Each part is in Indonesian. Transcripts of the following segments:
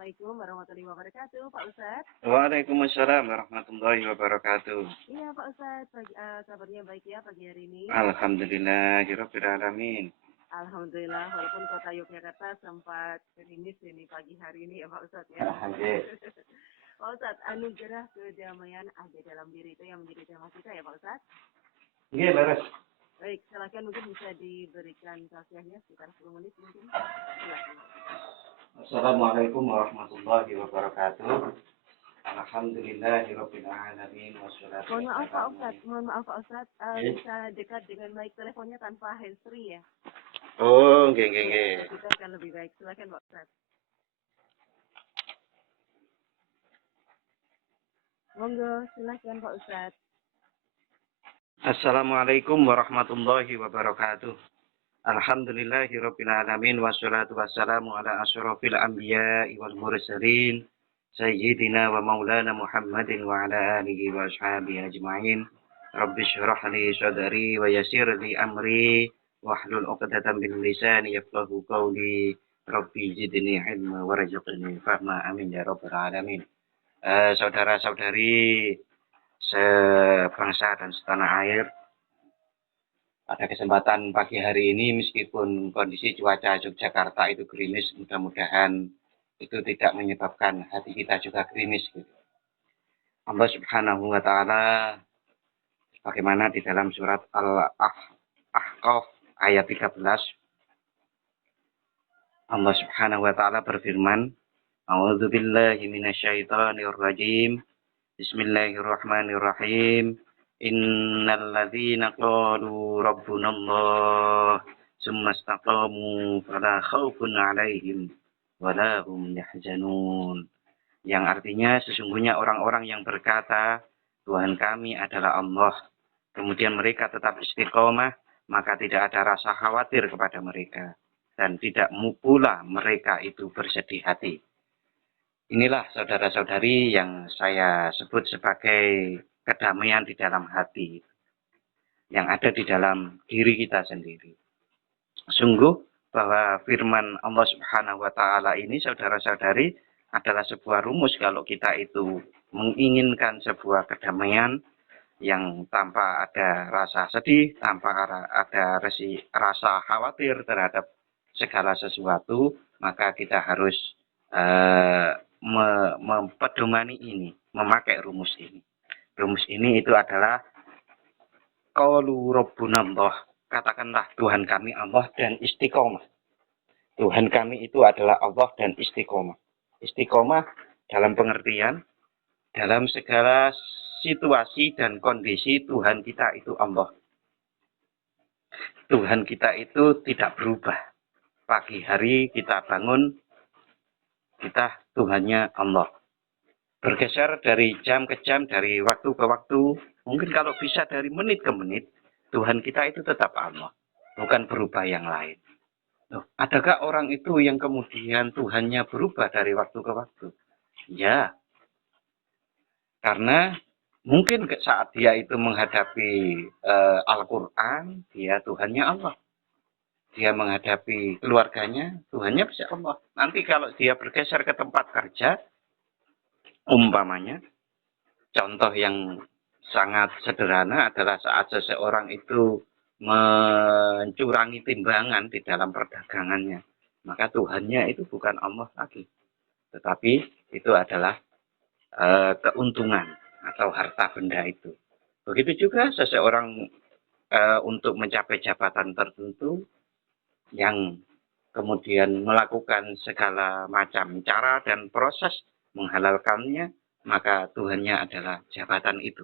Assalamualaikum warahmatullahi wabarakatuh, Pak Ustadz. Waalaikumsalam warahmatullahi wabarakatuh. Iya, Pak Ustadz, kabarnya baik ya pagi hari ini? Alhamdulillahirabbil alamin. Alhamdulillah, walaupun kota Yogyakarta sempat gerimis ini pagi hari ini ya Pak Ustadz ya. Nggih. Pak Ustadz, anugerah kedamaian ada dalam diri itu yang menjadi tema kita ya Pak Ustadz. Nggih, leres. Baik, silakan mungkin bisa diberikan tausiahnya sekitar 10 menit mungkin. Silakan. Assalamualaikum warahmatullahi wabarakatuh. Alhamdulillahirabbil alamin wassalatu Mohon maaf Pak wassalamu. Ustadz, bisa dekat dengan mic teleponnya tanpa handsfree ya. Oh, nggih. Kita akan lebih baik. Silakan Pak Ustadz. Monggo, silakan Pak Ustadz. Assalamualaikum warahmatullahi wabarakatuh. Alhamdulillahirabbil alamin wassalatu wassalamu ala asyrofil anbiya'i wal mursalin sayyidina wa maulana Muhammadin wa ala alihi wa ashabihi ajma'in. Rabbi shrah li sadri wa yassir li amri wahlul 'uqdatam min lisani yafqahu qawli. Rabbi zidni ilma warzuqni fahma, amin ya rabbal alamin. Saudara-saudari sebangsa dan setanah air, pada kesempatan pagi hari ini, meskipun kondisi cuaca Yogyakarta itu gerimis, mudah-mudahan itu tidak menyebabkan hati kita juga gerimis. Allah Subhanahu wa Ta'ala, bagaimana di dalam surat Al-Ahqaf ayat 13, Allah Subhanahu wa Ta'ala berfirman, A'udzubillahi minasyaitonir rajim. Bismillahirrahmanirrahim. Innal ladzina qalu rabbunallah tsumma istaqamu fala khaufun 'alaihim wala hum yahzanun. Yang artinya sesungguhnya orang-orang yang berkata Tuhan kami adalah Allah, kemudian mereka tetap istiqomah, maka tidak ada rasa khawatir kepada mereka dan tidak pula mereka itu bersedih hati. Inilah saudara-saudari yang saya sebut sebagai kedamaian di dalam hati, yang ada di dalam diri kita sendiri. Sungguh bahwa firman Allah Subhanahu wa Ta'ala ini, saudara-saudari, adalah sebuah rumus kalau kita itu menginginkan sebuah kedamaian yang tanpa ada rasa sedih, tanpa ada rasa khawatir terhadap segala sesuatu, maka kita harus mempedomani ini, memakai rumus ini. Rumus ini itu adalah qalu rabbunallah, katakanlah Tuhan kami Allah dan istiqomah. Tuhan kami itu adalah Allah dan istiqomah. Istiqomah dalam pengertian dalam segala situasi dan kondisi Tuhan kita itu Allah. Tuhan kita itu tidak berubah. Pagi hari kita bangun, kita Tuhannya Allah. Bergeser dari jam ke jam, dari waktu ke waktu, mungkin kalau bisa dari menit ke menit, Tuhan kita itu tetap Allah, bukan berubah yang lain. Loh, adakah orang itu yang kemudian Tuhannya berubah dari waktu ke waktu? Ya, karena mungkin saat dia itu menghadapi Al-Quran, dia Tuhannya Allah. Dia menghadapi keluarganya, Tuhannya bisa Allah. Nanti kalau dia bergeser ke tempat kerja, umpamanya, contoh yang sangat sederhana adalah saat seseorang itu mencurangi timbangan di dalam perdagangannya. Maka Tuhannya itu bukan Allah lagi. Tetapi itu adalah keuntungan atau harta benda itu. Begitu juga seseorang untuk mencapai jabatan tertentu yang kemudian melakukan segala macam cara dan proses menghalalkannya, maka Tuhannya adalah jabatan itu.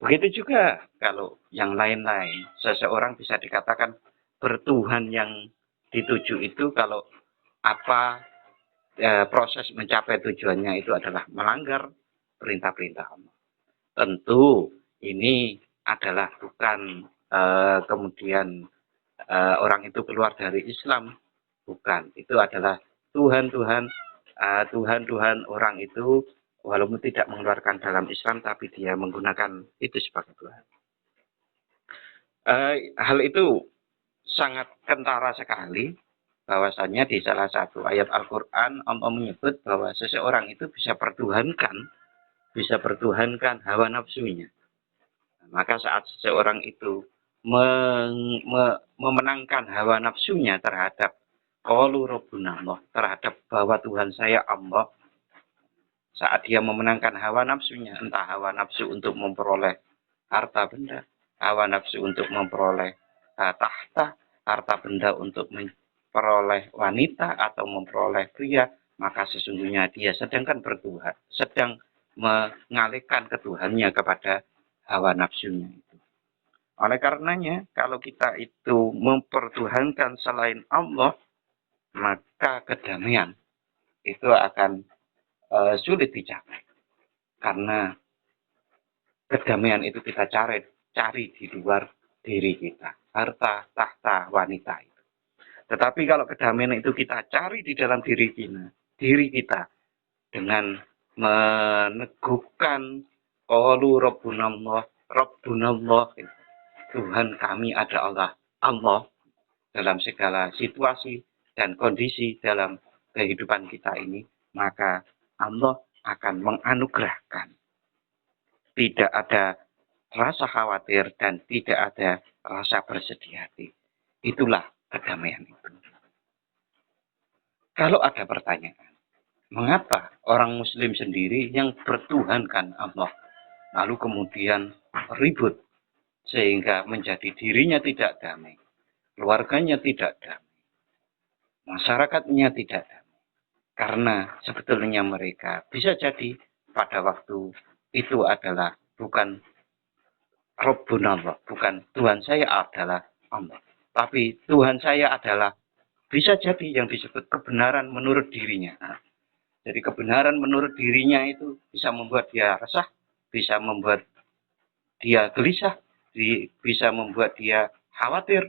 Begitu juga kalau yang lain-lain, seseorang bisa dikatakan bertuhan yang dituju itu kalau apa proses mencapai tujuannya itu adalah melanggar perintah-perintah Allah. Tentu ini adalah bukan kemudian orang itu keluar dari Islam, bukan. Itu adalah Tuhan-Tuhan orang itu walaupun tidak mengeluarkan dalam Islam, tapi dia menggunakan itu sebagai Tuhan. Hal itu sangat kentara sekali bahwasanya di salah satu ayat Al-Quran Allah menyebut bahwa seseorang itu bisa pertuhankan hawa nafsunya. Maka saat seseorang itu memenangkan hawa nafsunya terhadap qalu rabbuna Allah, terhadap bahwa Tuhan saya Allah, saat dia memenangkan hawa nafsunya, entah hawa nafsu untuk memperoleh harta benda, hawa nafsu untuk memperoleh tahta, harta benda untuk memperoleh wanita atau memperoleh pria, maka sesungguhnya dia sedang mengalihkan ketuhannya kepada hawa nafsunya itu. Oleh karenanya, kalau kita itu mempertuhankan selain Allah, maka kedamaian itu akan sulit dicapai. Karena kedamaian itu kita cari di luar diri kita. Harta, tahta, wanita itu. Tetapi kalau kedamaian itu kita cari di dalam diri kita dengan meneguhkan qalu rabbunallah, Tuhan kami adalah Allah dalam segala situasi dan kondisi dalam kehidupan kita ini, maka Allah akan menganugerahkan. Tidak ada rasa khawatir dan tidak ada rasa bersedih hati. Itulah kedamaian itu. Kalau ada pertanyaan, mengapa orang Muslim sendiri yang bertuhankan Allah, lalu kemudian ribut sehingga menjadi dirinya tidak damai, keluarganya tidak damai, masyarakatnya tidak damai? Karena sebetulnya mereka bisa jadi pada waktu itu adalah bukan Rabbunallah, bukan Tuhan saya adalah Allah. Tapi Tuhan saya adalah bisa jadi yang disebut kebenaran menurut dirinya. Nah, jadi kebenaran menurut dirinya itu bisa membuat dia resah, bisa membuat dia gelisah, bisa membuat dia khawatir.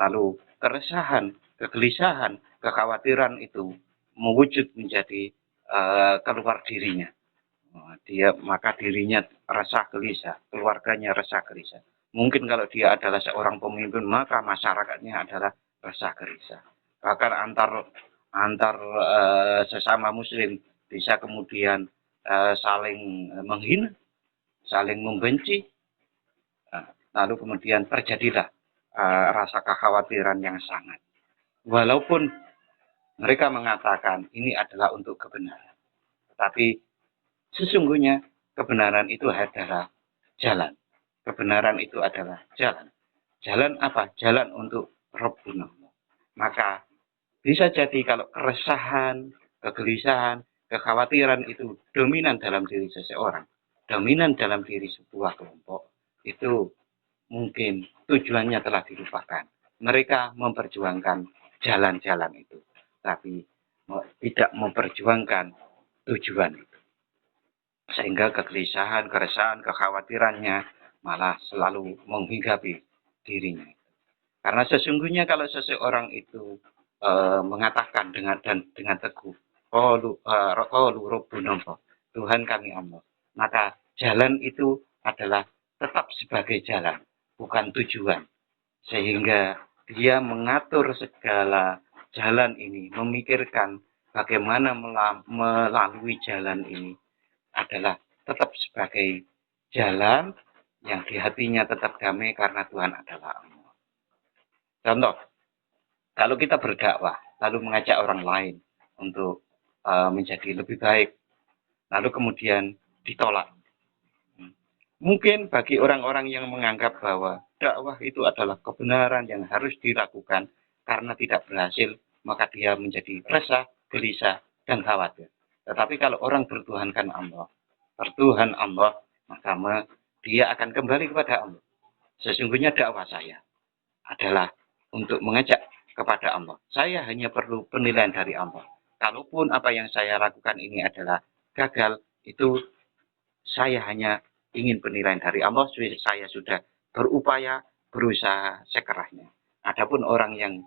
Lalu keresahan, kegelisahan, kekhawatiran itu mewujud menjadi keluar dirinya. Maka dirinya resah gelisah, keluarganya resah gelisah. Mungkin kalau dia adalah seorang pemimpin, maka masyarakatnya adalah resah gelisah. Bahkan antar sesama muslim bisa kemudian saling menghina, saling membenci. Lalu kemudian terjadilah rasa kekhawatiran yang sangat. Walaupun mereka mengatakan ini adalah untuk kebenaran, tetapi sesungguhnya kebenaran itu adalah jalan. Kebenaran itu adalah jalan. Jalan apa? Jalan untuk Rabbuna. Maka bisa jadi kalau keresahan, kegelisahan, kekhawatiran itu dominan dalam diri seseorang, dominan dalam diri sebuah kelompok, itu mungkin tujuannya telah dilupakan. Mereka memperjuangkan jalan-jalan itu, tapi tidak memperjuangkan tujuan itu. Sehingga kegelisahan, keresahan, kekhawatirannya malah selalu menghinggapi dirinya. Karena sesungguhnya kalau seseorang itu mengatakan dengan teguh, qalu rabbuna Allah, Tuhan kami Allah, maka jalan itu adalah tetap sebagai jalan, bukan tujuan. Sehingga dia mengatur segala jalan ini, memikirkan bagaimana melalui jalan ini adalah tetap sebagai jalan yang di hatinya tetap damai karena Tuhan adalah Allah. Contoh, kalau kita berdakwah, lalu mengajak orang lain untuk menjadi lebih baik, lalu kemudian ditolak. Mungkin bagi orang-orang yang menganggap bahwa dakwah itu adalah kebenaran yang harus dilakukan karena tidak berhasil, maka dia menjadi resah, gelisah, dan khawatir. Tetapi kalau orang bertuhankan Allah, bertuhan Allah, maka dia akan kembali kepada Allah. Sesungguhnya dakwah saya adalah untuk mengajak kepada Allah. Saya hanya perlu penilaian dari Allah. Kalaupun apa yang saya lakukan ini adalah gagal, itu saya hanya ingin penilaian dari Allah. Saya sudah berupaya, berusaha sekerasnya. Adapun orang yang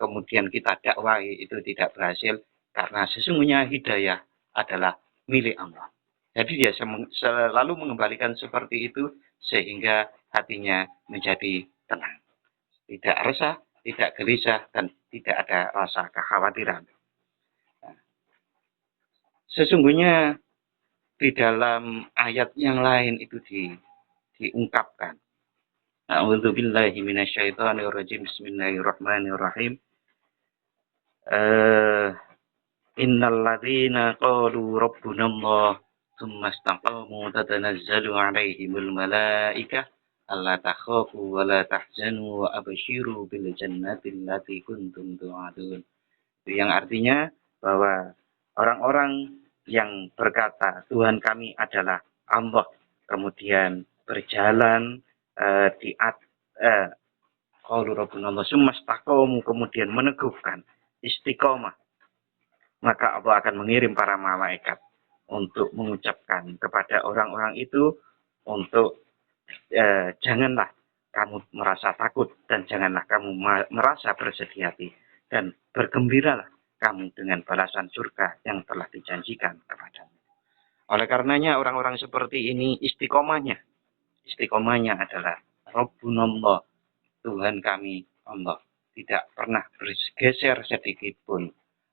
kemudian kita dakwai itu tidak berhasil, karena sesungguhnya hidayah adalah milik Allah. Jadi dia selalu mengembalikan seperti itu sehingga hatinya menjadi tenang. Tidak resah, tidak gelisah, dan tidak ada rasa kekhawatiran. Nah, sesungguhnya di dalam ayat yang lain itu diungkapkan. A'udzu billahi minasyaitonir rajim. Bismillahirrahmanirrahim. Innal ladzina qalu rabbunallah tsumma istaqamu tatanazzalu 'alaihimul malaikah alla takhafu wa la tahzanu wa abshiru bil jannati allati kuntum tu'adun. Itu yang artinya bahwa orang-orang yang berkata Tuhan kami adalah Allah, kemudian berjalan di qaulu rabbunallah tsumma istaqamu, kemudian meneguhkan istiqomah, maka Allah akan mengirim para malaikat untuk mengucapkan kepada orang-orang itu untuk janganlah kamu merasa takut dan janganlah kamu merasa bersedih hati, dan bergembiralah kamu dengan balasan surga yang telah dijanjikan kepadamu. Oleh karenanya orang-orang seperti ini istiqomahnya adalah Rabbunallah, Tuhan kami Allah, tidak pernah bergeser sedikit pun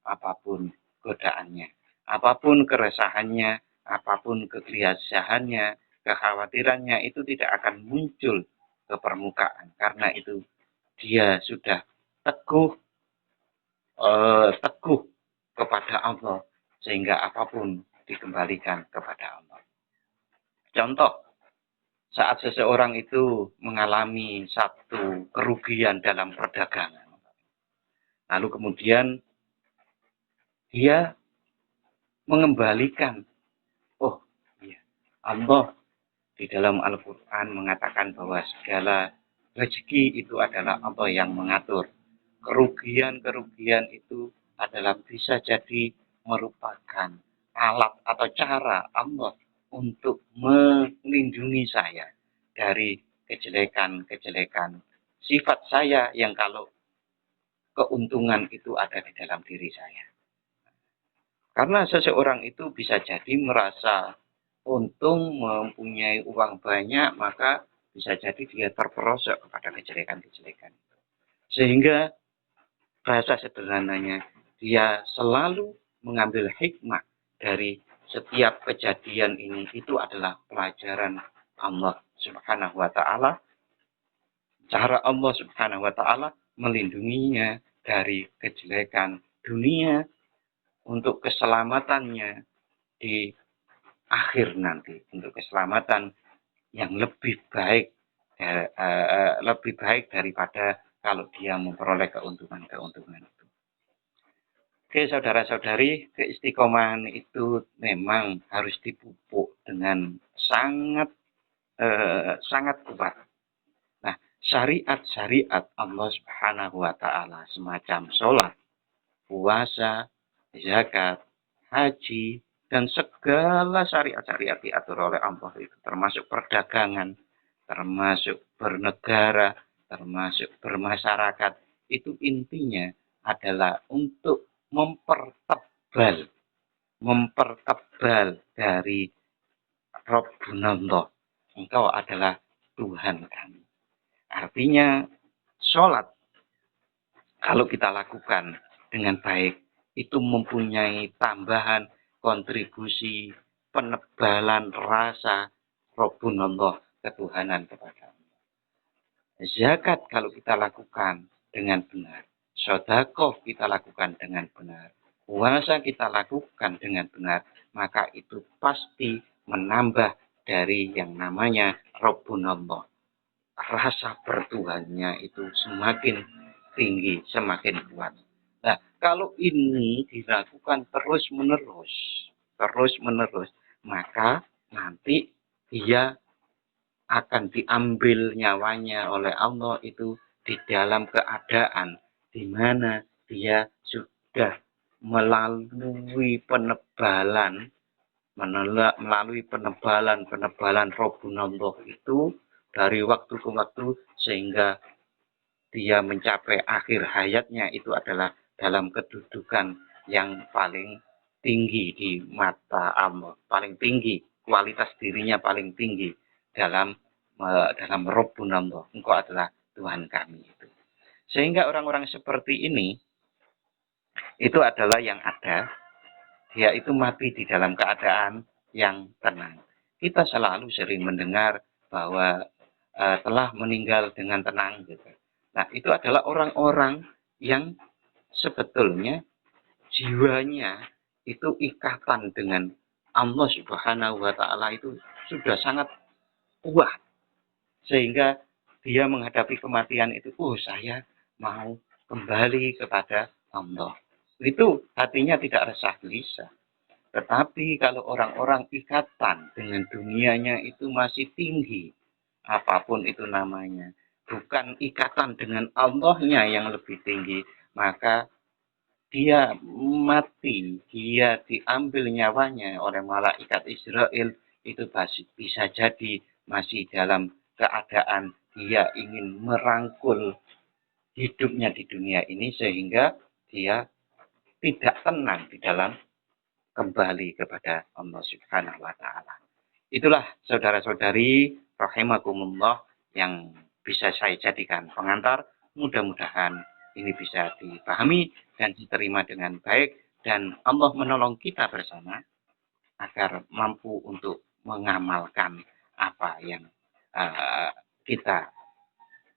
apapun godaannya, apapun keresahannya, apapun kegelisahannya, kekhawatirannya itu tidak akan muncul ke permukaan, karena itu dia sudah teguh kepada Allah, sehingga apapun dikembalikan kepada Allah. Contoh, saat seseorang itu mengalami satu kerugian dalam perdagangan, lalu kemudian dia mengembalikan, oh iya, Allah di dalam Al-Quran mengatakan bahwa segala rezeki itu adalah Allah yang mengatur. Kerugian-kerugian itu adalah bisa jadi merupakan alat atau cara Allah untuk melindungi saya dari kejelekan-kejelekan sifat saya yang kalau keuntungan itu ada di dalam diri saya. Karena seseorang itu bisa jadi merasa untung, mempunyai uang banyak, maka bisa jadi dia terperosok kepada kejelekan-kejelekan. Sehingga bahasa sederhananya, dia selalu mengambil hikmah dari setiap kejadian ini. Itu adalah pelajaran Allah Subhanahu wa Ta'ala, cara Allah Subhanahu wa Ta'ala melindunginya dari kejelekan dunia untuk keselamatannya di akhir nanti, untuk keselamatan yang lebih baik daripada kalau dia memperoleh keuntungan itu. Oke, saudara-saudari, keistiqomahan itu memang harus dipupuk dengan sangat kuat. Nah, syariat Allah Subhanahu wa Ta'ala semacam sholat, puasa, zakat, haji, dan segala syariat-syariat diatur oleh Allah itu, termasuk perdagangan, termasuk bernegara, termasuk bermasyarakat, itu intinya adalah untuk mempertebal dari Rabbunallah, engkau adalah Tuhan kami. Artinya sholat kalau kita lakukan dengan baik itu mempunyai tambahan kontribusi penebalan rasa Rabbunallah, ketuhanan kepada Allah. Zakat kalau kita lakukan dengan benar, sedekah kita lakukan dengan benar, puasa kita lakukan dengan benar, maka itu pasti menambah dari yang namanya Rabbunallah. Rasa bertuhannya itu semakin tinggi, semakin kuat. Nah, kalau ini dilakukan terus-menerus, maka nanti dia akan diambil nyawanya oleh Allah itu di dalam keadaan di mana dia sudah melalui penebalan Rabbunallah itu dari waktu ke waktu, sehingga dia mencapai akhir hayatnya itu adalah dalam kedudukan yang paling tinggi di mata Allah, paling tinggi, kualitas dirinya paling tinggi dalam Rabbunallah, engkau adalah Tuhan kami itu. Sehingga orang-orang seperti ini itu adalah yang ada, dia itu mati di dalam keadaan yang tenang. Kita selalu sering mendengar bahwa telah meninggal dengan tenang gitu. Nah, itu adalah orang-orang yang sebetulnya jiwanya itu ikatan dengan Allah Subhanahu wa taala itu sudah sangat kuat, sehingga dia menghadapi kematian itu, saya mau kembali kepada Allah. Itu hatinya tidak resah gelisah. Tetapi kalau orang-orang ikatan dengan dunianya itu masih tinggi, apapun itu namanya, bukan ikatan dengan Allahnya yang lebih tinggi, maka dia mati, dia diambil nyawanya oleh malaikat Israel, itu bisa jadi masih dalam keadaan dia ingin merangkul hidupnya di dunia ini, sehingga dia tidak tenang di dalam kembali kepada Allah Subhanahu wa taala. Itulah saudara-saudari rahimakumullah yang bisa saya jadikan pengantar. Mudah-mudahan ini bisa dipahami dan diterima dengan baik, dan Allah menolong kita bersama agar mampu untuk mengamalkan apa yang kita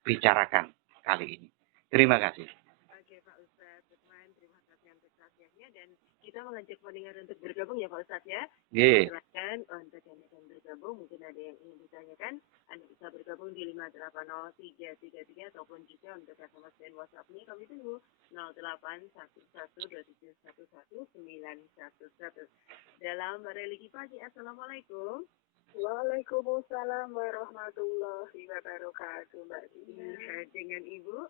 bicarakan kali ini. Terima kasih. Oke Pak Ustadz Lukman, terima kasih untuk nasihatnya, dan kita mengajak pendengar untuk bergabung ya Pak Ustadz ya. Yeah. Silakan untuk yang akan bergabung, mungkin ada yang ingin ditanyakan, Anda bisa bergabung di 5803333 ataupun juga untuk SMS dan WhatsApp-nya kami tunggu 081127119111. Dalam religi pagi, Assalamualaikum. Waalaikumsalam warahmatullahi wabarakatuh, Mbak Dina. Dengan Ibu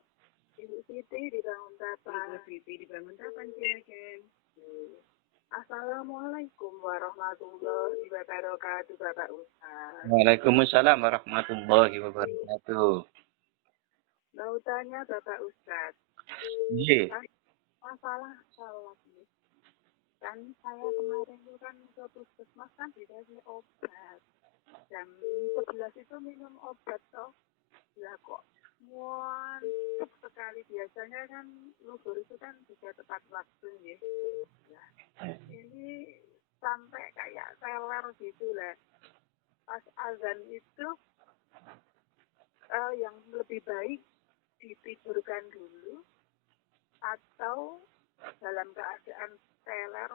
Siti di Banguntapan. Ibu Siti di Banguntapan, silakan. Assalamualaikum warahmatullahi wabarakatuh, Bapak Ustaz. Waalaikumsalam warahmatullahi wabarakatuh. Mau tanya Bapak Ustaz. Iya. Masalah sholat nih. Kan saya kemarin itu kan ke puskesmas kan dikasih obat. Jam 11 itu minum obat toh. Ya kok muantuk sekali. Biasanya kan luhur itu kan juga tepat waktu ya. Nah, ini sampai kayak teler gitu lah. Pas azan itu yang lebih baik ditidurkan dulu atau dalam keadaan teler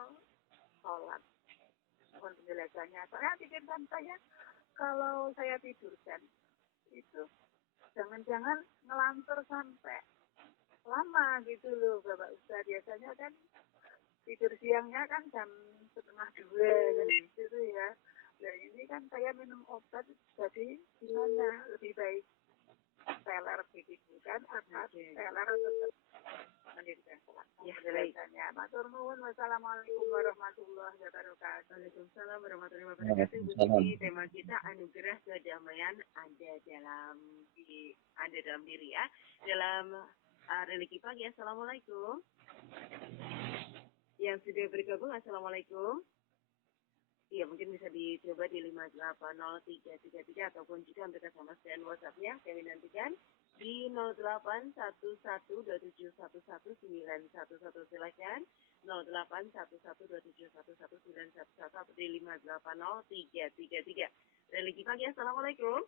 sholat. Mohon penjelasannya. Soalnya pikirkan saya kalau saya tidurkan itu jangan-jangan ngelantur sampai lama gitu loh Bapak Ustaz. Biasanya kan tidur siangnya kan jam 1:30 gitu ya. Nah ini kan saya minum obat, jadi gimana lebih baik teler ditidurkan atau teler tetap mendirikan sholat. Ya, baik. Matur nuwun. Wassalamualaikum warahmatullahi wabarakatuh. Waalaikumsalam warahmatullahi wabarakatuh. Bu Siti, tema kita anugerah kedamaian ada dalam diri ya. Dalam religi pagi, Assalamualaikum. Yang sudah bergabung, Assalamualaikum. Iya, mungkin bisa dicoba di 5803333 ataupun juga untuk SMS dan WhatsApp-nya kami nantikan di 081127119111. Silakan 081127119111 atau di 5803333. Religi pagi, Assalamualaikum.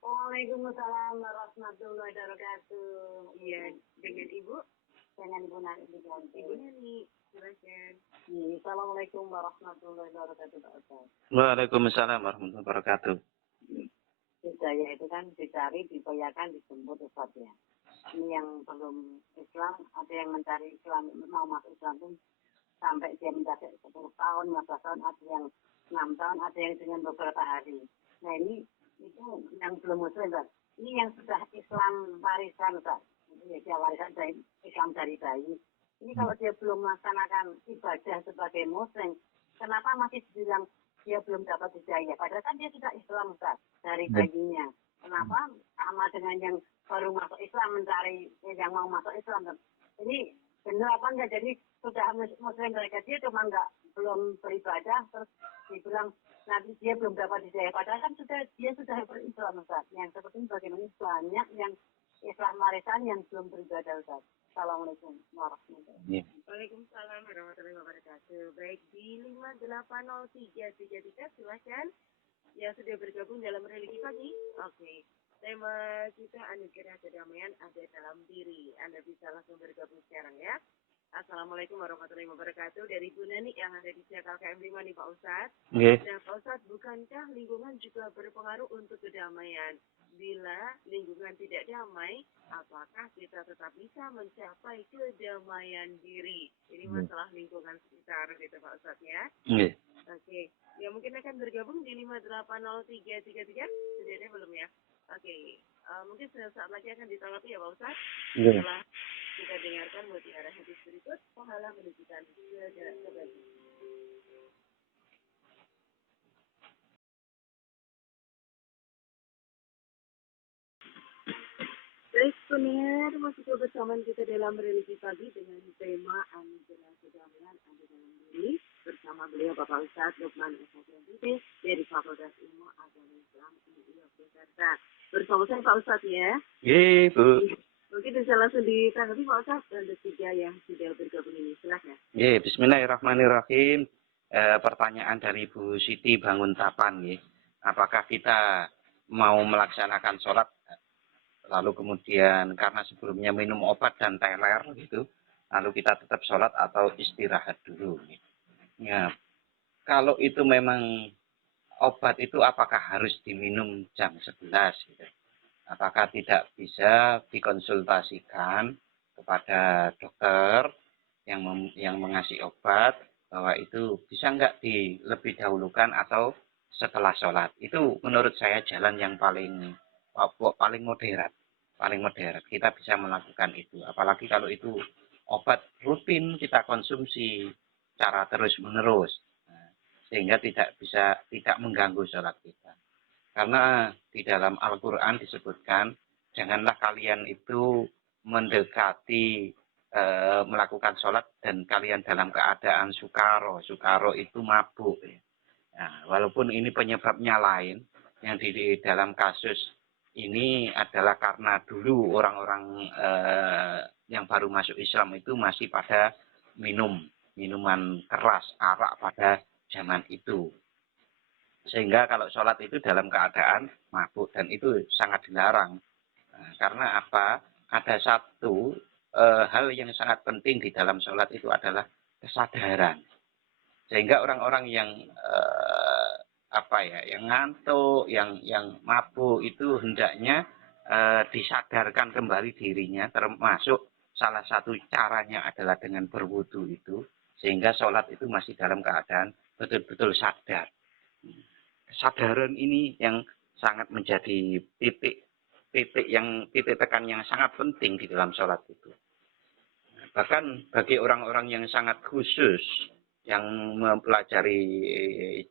Waalaikumsalam warahmatullahi wabarakatuh. Iya, dengan Ibu? Dengan Ibu Nani. Ibu Nani, silakan. Assalamualaikum warahmatullahi wabarakatuh, Pak Ustaz. Waalaikumsalam warahmatullahi wabarakatuh. Hidayah itu kan dicari, dibayarkan, dijemput Ustaz ya. Ini yang belum Islam, ada yang mencari Islam, mau masuk Islam pun sampai dia mencapai 10 tahun, 15 tahun, ada yang 6 tahun, ada yang dengan beberapa hari. Nah ini itu yang belum Muslim, Ustaz. Ini yang sudah Islam warisan, Ustaz. Ini dia warisan dari Islam dari bayi. Ini kalau dia belum melaksanakan ibadah sebagai Muslim, kenapa masih dibilang dia belum dapat hidayah? Padahal kan dia sudah Islam, Ustaz, dari bayinya. Kenapa sama dengan yang baru masuk Islam mencari yang mau masuk Islam? Ini benar apa enggak? Jadi sudah Muslim mereka, dia cuma belum beribadah, terus dibilang nanti dia belum dapat hidayah. Padahal kan dia sudah berislam, Ustaz. Yang seperti ini bagaimana banyak yang Islam warisan yang belum beribadah Ustaz. Assalamualaikum warahmatullahi wabarakatuh. Ya. Waalaikumsalam warahmatullahi wabarakatuh. Baik, di 58033 silakan yang sudah bergabung dalam religi pagi. Oke. Tema kita anugerah kedamaian ada dalam diri. Anda bisa langsung bergabung sekarang ya. Assalamualaikum warahmatullahi wabarakatuh. Dari Bu Nani yang ada di Jakarta KM 5 nih Pak Ustadz. Nggih. Nah Pak Ustadz, bukankah lingkungan juga berpengaruh untuk kedamaian? Bila lingkungan tidak damai, apakah kita tetap bisa mencapai kedamaian diri? Ini masalah lingkungan sekitar gitu Pak Ustadz ya. Nggih. Oke, ya mungkin akan bergabung di 58033. Sudah ada belum ya? Oke, mungkin sesaat lagi akan ditanggapi ya Pak Ustadz. Nggih. Setelah kita dengarkan mutiara hadis berikut, pahala menunjukkan kebaikan. Baik, pendengar, masih bersama kita dalam religi pagi dengan tema anugerah kedamaian ada dalam diri bersama beliau Bapak Ustadz Lukman S.M.P. dari Fakultas Ilmu Agama Islam UI Yogyakarta. Bersama saya Pak Ustadz ya. Nggih, Bu. Mungkin bisa langsung ditanggapi Pak Ustadz dan ketiga yang sudah bergabung ini. Silakan. Nggih, bismillahirrahmanirrahim. Pertanyaan dari Bu Siti Banguntapan nggih. Apakah kita mau melaksanakan sholat lalu kemudian karena sebelumnya minum obat dan teler gitu, lalu kita tetap sholat atau istirahat dulu? Ya, kalau itu memang obat itu apakah harus diminum jam 11 gitu? Apakah tidak bisa dikonsultasikan kepada dokter yang mengasih obat bahwa itu bisa nggak lebih dahulukan atau setelah sholat? Itu menurut saya jalan yang paling modern. Kita bisa melakukan itu. Apalagi kalau itu obat rutin kita konsumsi secara terus-menerus. Sehingga tidak mengganggu sholat kita. Karena di dalam Al-Quran disebutkan, janganlah kalian itu mendekati melakukan sholat dan kalian dalam keadaan sukaro. Sukaro itu mabuk. Nah, walaupun ini penyebabnya lain, yang di dalam kasus ini adalah karena dulu orang-orang yang baru masuk Islam itu masih pada minuman keras, arak pada zaman itu. Sehingga kalau sholat itu dalam keadaan mabuk dan itu sangat dilarang. Nah, karena apa? Ada satu hal yang sangat penting di dalam sholat itu adalah kesadaran. Sehingga orang-orang yang yang ngantuk, yang mabuk itu hendaknya disadarkan kembali dirinya, termasuk salah satu caranya adalah dengan berwudu itu, sehingga sholat itu masih dalam keadaan betul-betul sadar. Kesadaran ini yang sangat menjadi titik tekan yang sangat penting di dalam sholat itu. Bahkan bagi orang-orang yang sangat khusus, yang mempelajari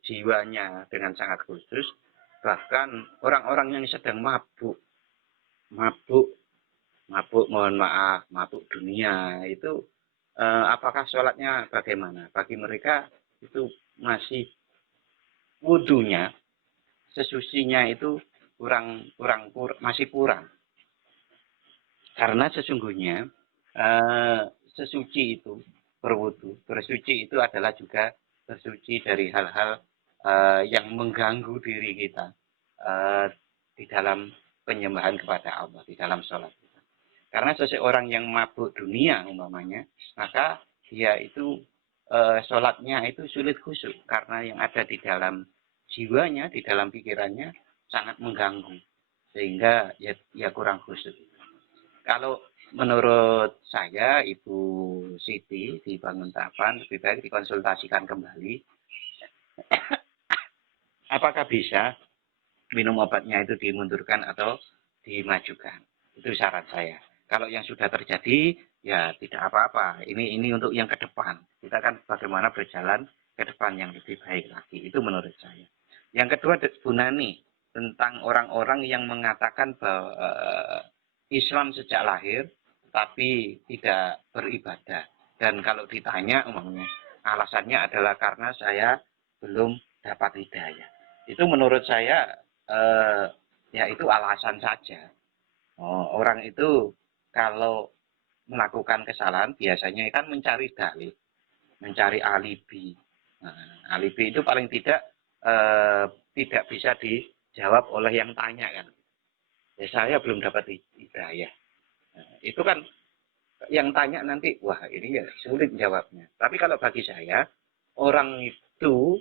jiwanya dengan sangat khusus, bahkan orang-orang yang sedang mabuk, mohon maaf, mabuk dunia itu, apakah sholatnya bagaimana? Bagi mereka itu masih wudunya, sesucinya itu masih kurang. Karena sesungguhnya sesuci itu bersuci itu adalah juga bersuci dari hal-hal yang mengganggu diri kita di dalam penyembahan kepada Allah, di dalam sholat kita. Karena seseorang yang mabuk dunia umpamanya, maka dia itu sholatnya itu sulit khusyuk karena yang ada di dalam jiwanya, di dalam pikirannya sangat mengganggu, sehingga ya kurang khusyuk. Kalau menurut saya, Ibu Siti di Banguntapan, lebih baik dikonsultasikan kembali. Apakah bisa minum obatnya itu dimundurkan atau dimajukan? Itu saran saya. Kalau yang sudah terjadi, ya tidak apa-apa. Ini untuk yang ke depan. Kita kan bagaimana berjalan ke depan yang lebih baik lagi. Itu menurut saya. Yang kedua, Bu Nani, tentang orang-orang yang mengatakan bahwa Islam sejak lahir, tapi tidak beribadah. Dan kalau ditanya, umumnya alasannya adalah karena saya belum dapat hidayah. Itu menurut saya, ya itu alasan saja. Orang itu kalau melakukan kesalahan biasanya kan mencari dalih, mencari alibi. Nah, alibi itu paling tidak bisa dijawab oleh yang tanya kan. Ya saya belum dapat hidayah. Nah, itu kan yang tanya nanti, wah ini ya sulit jawabnya. Tapi kalau bagi saya, orang itu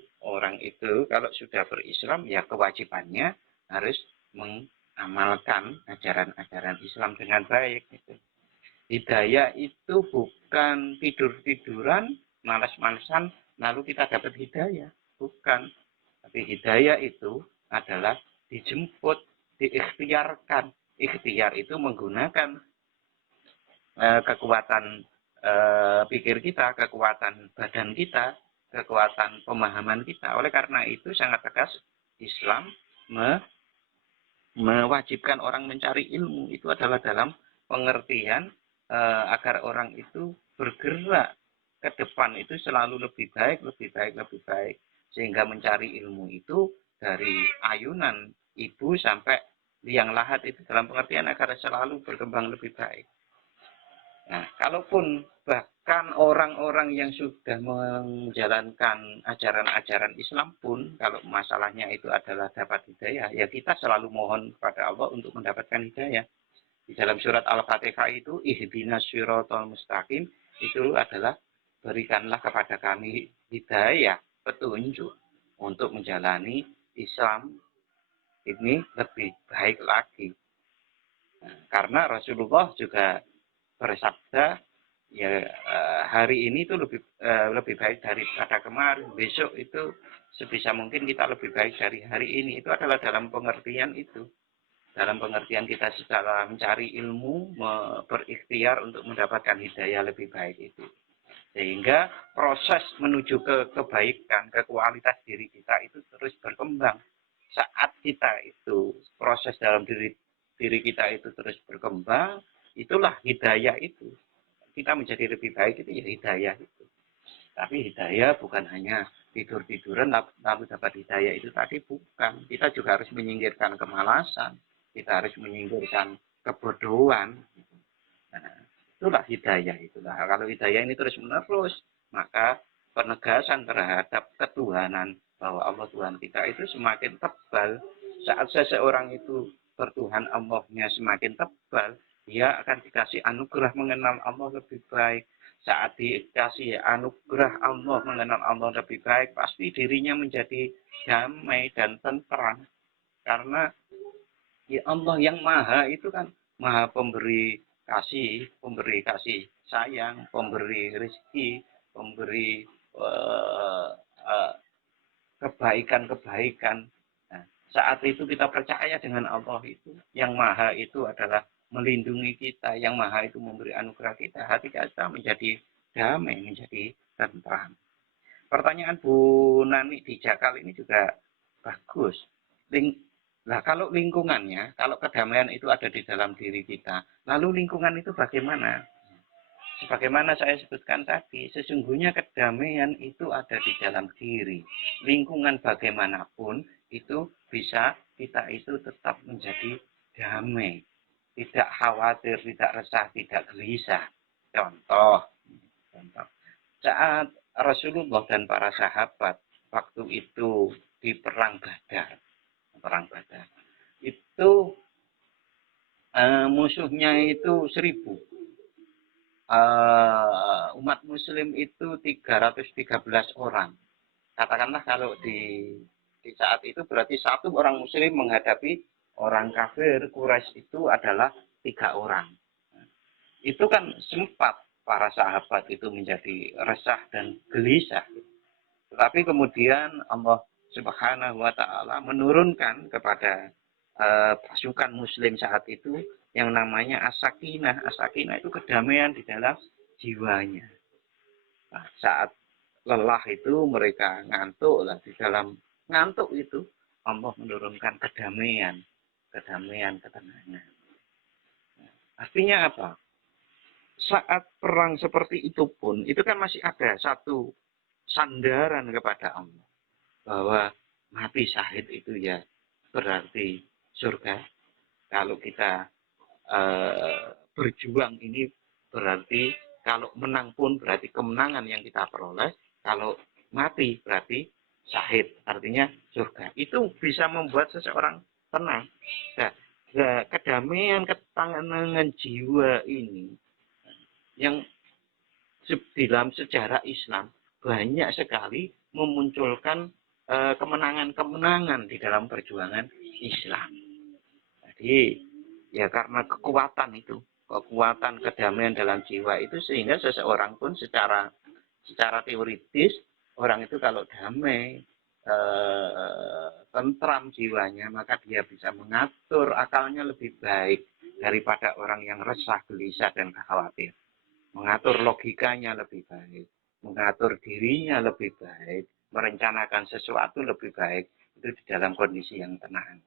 kalau sudah berislam ya kewajibannya harus mengamalkan ajaran-ajaran Islam dengan baik. Gitu. Hidayah itu bukan tidur-tiduran, malas-malasan, lalu kita dapat hidayah. Bukan. Tapi hidayah itu adalah dijemput, diikhtiarkan. Ikhtiar itu menggunakan kekuatan pikir kita, kekuatan badan kita, kekuatan pemahaman kita. Oleh karena itu sangat tegas Islam mewajibkan orang mencari ilmu. Itu adalah dalam pengertian agar orang itu bergerak ke depan itu selalu lebih baik, lebih baik, lebih baik. Sehingga mencari ilmu itu dari ayunan ibu sampai liang lahat itu dalam pengertian agar selalu berkembang lebih baik. Nah, kalaupun bahkan orang-orang yang sudah menjalankan ajaran-ajaran Islam pun, kalau masalahnya itu adalah dapat hidayah, ya kita selalu mohon kepada Allah untuk mendapatkan hidayah. Di dalam surat Al-Fatihah itu, ihdinas siratal mustaqim, itu adalah berikanlah kepada kami hidayah, petunjuk untuk menjalani Islam ini lebih baik lagi. Nah, karena Rasulullah juga bersabda ya hari ini itu lebih baik daripada kemarin, besok itu sebisa mungkin kita lebih baik dari hari ini. Itu adalah dalam pengertian itu, dalam pengertian kita secara mencari ilmu, berikhtiar untuk mendapatkan hidayah lebih baik itu. Sehingga proses menuju ke kebaikan, ke kualitas diri kita itu terus berkembang. Saat kita itu proses dalam diri kita itu terus berkembang, itulah hidayah itu. Kita menjadi lebih baik itu ya hidayah itu. Tapi hidayah bukan hanya tidur-tiduran lalu dapat hidayah itu tadi, bukan. Kita juga harus menyingkirkan kemalasan. Kita harus menyingkirkan kebodohan. Nah, itulah hidayah itulah. Kalau hidayah ini terus-menerus, maka penegasan terhadap ketuhanan bahwa Allah Tuhan kita itu semakin tebal. Saat seseorang itu bertuhan Allahnya semakin tebal, dia akan dikasih anugerah mengenal Allah lebih baik. Saat dikasih anugerah Allah mengenal Allah lebih baik, pasti dirinya menjadi damai dan tentram. Karena ya Allah yang maha itu kan maha pemberi kasih sayang, pemberi rezeki, pemberi kebaikan-kebaikan. Nah, saat itu kita percaya dengan Allah itu, yang maha itu adalah melindungi kita, yang maha itu memberi anugerah kita, hati kita menjadi damai, menjadi tentram. Pertanyaan Bu Nani di Jakal ini juga bagus. Nah, kalau lingkungannya, kalau kedamaian itu ada di dalam diri kita, lalu lingkungan itu bagaimana? Sebagaimana saya sebutkan tadi, sesungguhnya kedamaian itu ada di dalam diri. Lingkungan bagaimanapun itu bisa kita itu tetap menjadi damai. Tidak khawatir, tidak resah, tidak gelisah. Contoh. Saat Rasulullah dan para sahabat waktu itu di perang Badar, itu musuhnya itu 1000. Umat muslim itu 313 orang. Katakanlah kalau di saat itu berarti satu orang muslim menghadapi orang kafir Quraisy itu adalah 3 orang. Itu kan sempat para sahabat itu menjadi resah dan gelisah. Tetapi kemudian Allah Subhanahu wa taala menurunkan kepada pasukan muslim saat itu yang namanya as-sakinah. As-sakinah itu kedamaian di dalam jiwanya. Nah, saat lelah itu mereka ngantuk lah, di dalam ngantuk itu Allah menurunkan kedamaian, ketenangan. Artinya apa? Saat perang seperti itu pun, itu kan masih ada satu sandaran kepada Allah. Bahwa mati syahid itu ya berarti surga. Kalau kita berjuang ini berarti kalau menang pun berarti kemenangan yang kita peroleh, kalau mati berarti syahid, artinya surga. Itu bisa membuat seseorang tenang. Nah, kedamaian, ketenangan jiwa ini yang dalam sejarah Islam banyak sekali memunculkan kemenangan-kemenangan di dalam perjuangan Islam. Jadi ya karena kekuatan itu, kekuatan kedamaian dalam jiwa itu, sehingga seseorang pun secara teoritis orang itu kalau damai, tentram jiwanya, maka dia bisa mengatur akalnya lebih baik daripada orang yang resah, gelisah, dan khawatir. Mengatur logikanya lebih baik, mengatur dirinya lebih baik, merencanakan sesuatu lebih baik, itu di dalam kondisi yang tenang.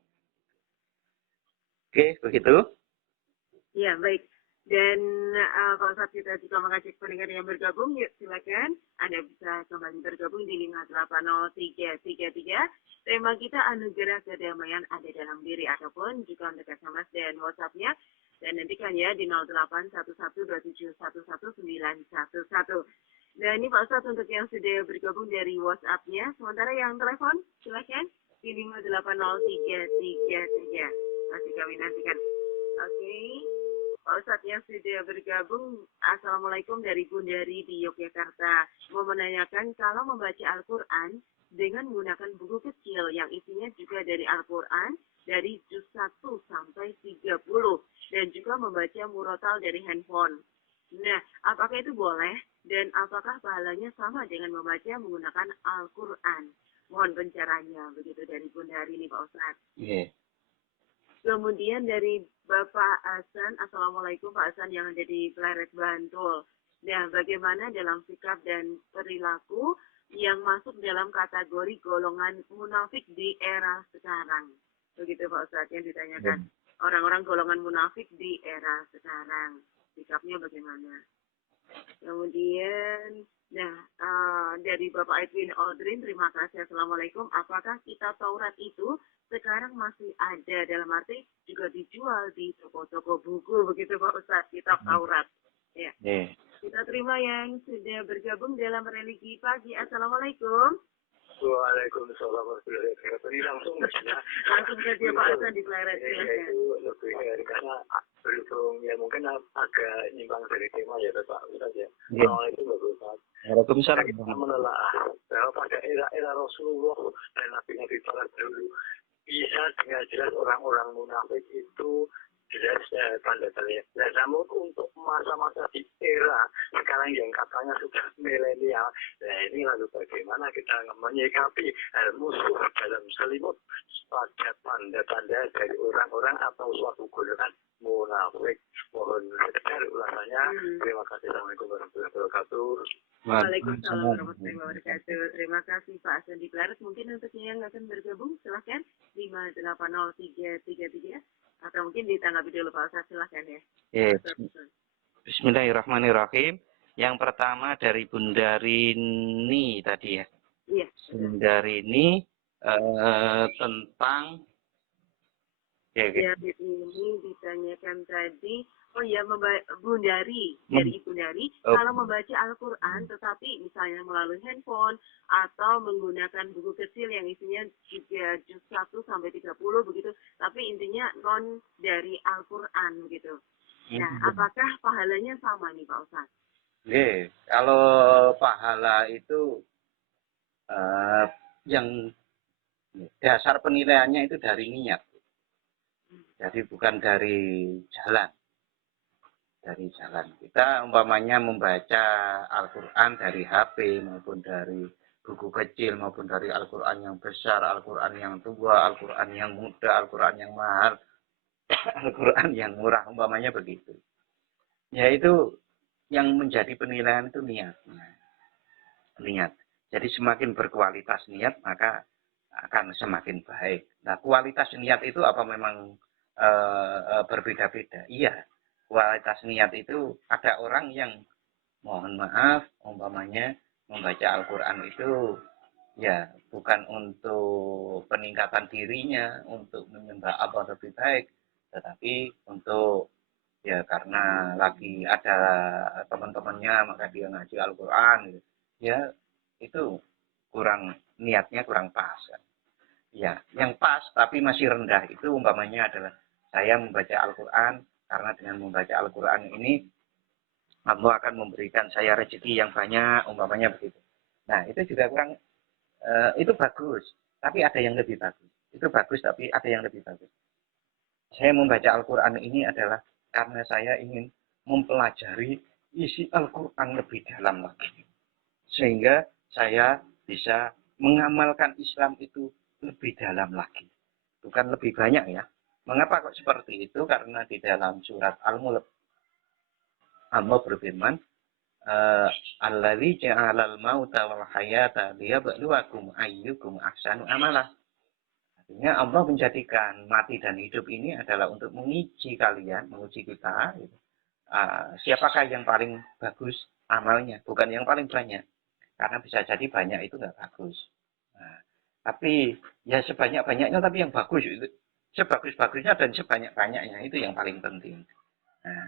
Oke, begitu? Ya, baik. Dan Pak Ustadz, kita juga mengajak pendengar yang bergabung, yuk silakan. Anda bisa kembali bergabung di 5803333. Tema kita anugerah kedamaian ada dalam diri, ataupun juga untuk SMS dan WhatsApp-nya. Dan nantikan ya di 0811271111. Dan ini Pak Ustadz untuk yang sudah bergabung dari WhatsApp-nya. Sementara yang telepon, silakan di 5803333. Masih kami nantikan. Oke. Pak Ustadz yang sudah bergabung, Assalamualaikum dari Gundari di Yogyakarta. Mau menanyakan kalau membaca Al-Quran dengan menggunakan buku kecil yang isinya juga dari Al-Quran, dari juz 1 sampai 30, dan juga membaca murotal dari handphone. Nah, apakah itu boleh? Dan apakah pahalanya sama dengan membaca menggunakan Al-Quran? Mohon pencerahannya, begitu dari Gundari ini Pak Ustadz. Yeah. Kemudian dari Bapak Hasan, Assalamualaikum Pak Hasan yang ada di Pleret Bantul. Nah, bagaimana dalam sikap dan perilaku yang masuk dalam kategori golongan munafik di era sekarang? Begitu Pak Ustadz yang ditanyakan. Orang-orang golongan munafik di era sekarang, sikapnya bagaimana? Kemudian, dari Bapak Edwin Aldrin, terima kasih. Assalamualaikum. Apakah kitab Taurat itu sekarang masih ada, dalam arti juga dijual di toko-toko buku, begitu Pak Ustadz, kitab Taurat? Ya. Kita terima yang sudah bergabung dalam religi pagi. Assalamualaikum. Waalaikumsalam warahmatullahi wabarakatuh. Ini langsung saja Pak Hasan di Pleret. Itu lebih karena berhubung ya mungkin agak nyimbang dari tema ya Pak Ustaz ya. Assalamualaikum warahmatullahi wabarakatuh. Waalaikumsalam. Kita menelaah bahwa pada era Rasulullah dan Nabi-Nabi para dahulu bisa dengan jelas orang-orang munafik itu jelas tanda-tanda. Nah, namun untuk masa-masa di era sekarang yang katanya sudah milenial, nah ini lalu bagaimana kita menyikapi musuh dalam selimut pada tanda-tanda dari orang-orang atau suatu golongan munafik. Mohon sekedar ulasannya. Terima kasih. Assalamualaikum warahmatullahi wabarakatuh. Waalaikumsalam warahmatullahi wabarakatuh. Terima kasih Pak Hasan di Pleret. Mungkin untuk yang akan bergabung silahkan 5803333. Atau mungkin ditanggapi dulu Pak Ustaz, silahkan ya. Bismillahirrahmanirrahim. Yang pertama dari Bundarini tadi ya. Iya. Bundarini tentang ya ini ditanyakan tadi. Oh ya, Bundari, dari Ibu Dari, kalau membaca Al-Quran tetapi misalnya melalui handphone atau menggunakan buku kecil yang isinya juga juz 1 sampai 30 begitu, tapi intinya non dari Al-Quran begitu. Nah, apakah pahalanya sama nih Pak Ustaz? Kalau pahala itu yang dasar penilaiannya itu dari niat. Jadi bukan dari jalan. Dari jalan. Kita umpamanya membaca Al-Quran dari HP maupun dari buku kecil maupun dari Al-Quran yang besar, Al-Quran yang tua, Al-Quran yang muda, Al-Quran yang mahal, Al-Quran yang murah, umpamanya begitu. Ya itu yang menjadi penilaian itu niatnya. Niat. Jadi semakin berkualitas niat maka akan semakin baik. Nah, kualitas niat itu apa memang berbeda-beda? Iya. Kualitas niat itu ada orang yang mohon maaf umpamanya membaca Al-Quran itu ya bukan untuk peningkatan dirinya, untuk menyembah Allah lebih baik, tetapi untuk Ya karena lagi ada teman-temannya maka dia ngaji Al-Quran gitu. Ya itu niatnya kurang pas kan. Ya, yang pas tapi masih rendah itu umpamanya adalah saya membaca Al-Quran karena dengan membaca Al-Quran ini Allah akan memberikan saya rezeki yang banyak, umpamanya begitu. Nah, itu juga kurang, itu bagus, tapi ada yang lebih bagus. Itu bagus, tapi ada yang lebih bagus. Saya membaca Al-Quran ini adalah karena saya ingin mempelajari isi Al-Quran lebih dalam lagi. Sehingga saya bisa mengamalkan Islam itu lebih dalam lagi. Bukan lebih banyak ya. Mengapa kok seperti itu? Karena di dalam surat Al-Mulk Allah berfirman, Alladzi ja'alal mauta wal hayata liyabluwakum ayyukum ahsanu amala. Artinya Allah menjadikan mati dan hidup ini adalah untuk menguji kalian, menguji kita. Gitu. Siapakah yang paling bagus amalnya, bukan yang paling banyak. Karena bisa jadi banyak itu nggak bagus. Nah, tapi ya sebanyak-banyaknya tapi yang bagus itu. Sebagus-bagusnya dan sebanyak-banyaknya itu yang paling penting. Nah,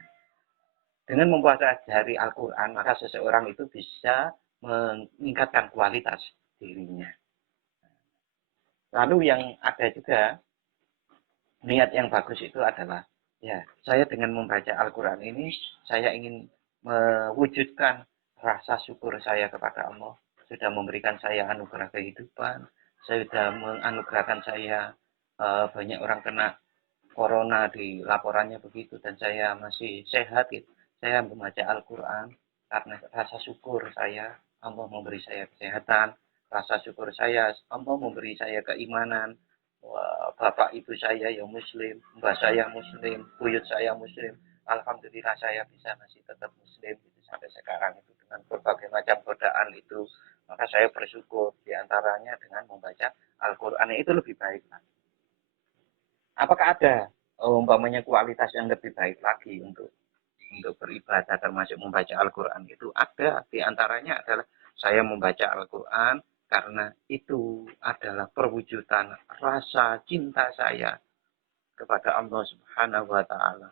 dengan mempelajari Al-Quran, maka seseorang itu bisa meningkatkan kualitas dirinya. Lalu yang ada juga, niat yang bagus itu adalah, ya saya dengan membaca Al-Quran ini, saya ingin mewujudkan rasa syukur saya kepada Allah. Sudah memberikan saya anugerah kehidupan, sudah menganugerahkan saya banyak orang kena corona di laporannya begitu, dan saya masih sehat gitu. Saya membaca Al-Quran karena rasa syukur saya, Allah memberi saya kesehatan, rasa syukur saya, Allah memberi saya keimanan, bapak ibu saya yang muslim, mbak saya muslim, buyut saya muslim, alhamdulillah saya bisa masih tetap muslim gitu, sampai sekarang itu dengan berbagai macam godaan itu, maka saya bersyukur diantaranya dengan membaca Al-Quran itu lebih baik. Apakah ada umpamanya kualitas yang lebih baik lagi untuk beribadah termasuk membaca Al-Quran? Itu ada, di antaranya adalah saya membaca Al-Quran karena itu adalah perwujudan rasa cinta saya kepada Allah Subhanahu wa Ta'ala.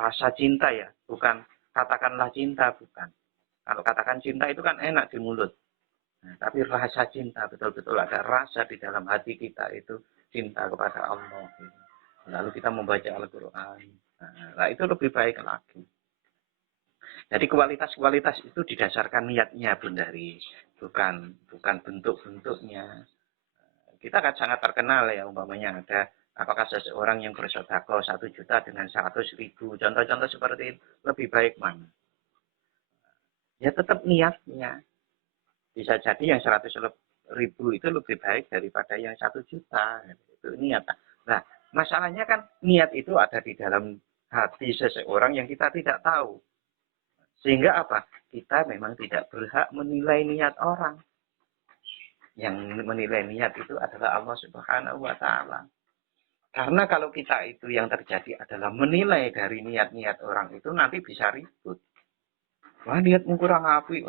Rasa cinta ya, bukan katakanlah cinta, bukan. Kalau katakan cinta itu kan enak di mulut. Nah, tapi rasa cinta, betul-betul ada rasa di dalam hati kita itu cinta kepada Allah. Lalu kita membaca Al-Quran. Nah, itu lebih baik lagi. Jadi kualitas-kualitas itu didasarkan niatnya, Bundari, bukan bentuk-bentuknya. Kita kan sangat terkenal ya, umpamanya ada apakah seseorang yang bersedekah 1 juta dengan 100.000, contoh-contoh seperti itu, lebih baik mana? Ya tetap niatnya. Bisa jadi yang 100.000 itu lebih baik daripada yang 1 juta. Itu niat. Nah, masalahnya kan niat itu ada di dalam hati seseorang yang kita tidak tahu. Sehingga apa? Kita memang tidak berhak menilai niat orang. Yang menilai niat itu adalah Allah Subhanahu wa Ta'ala. Karena kalau kita itu yang terjadi adalah menilai dari niat-niat orang itu, nanti bisa ribut. Wah, niatmu kurang apik.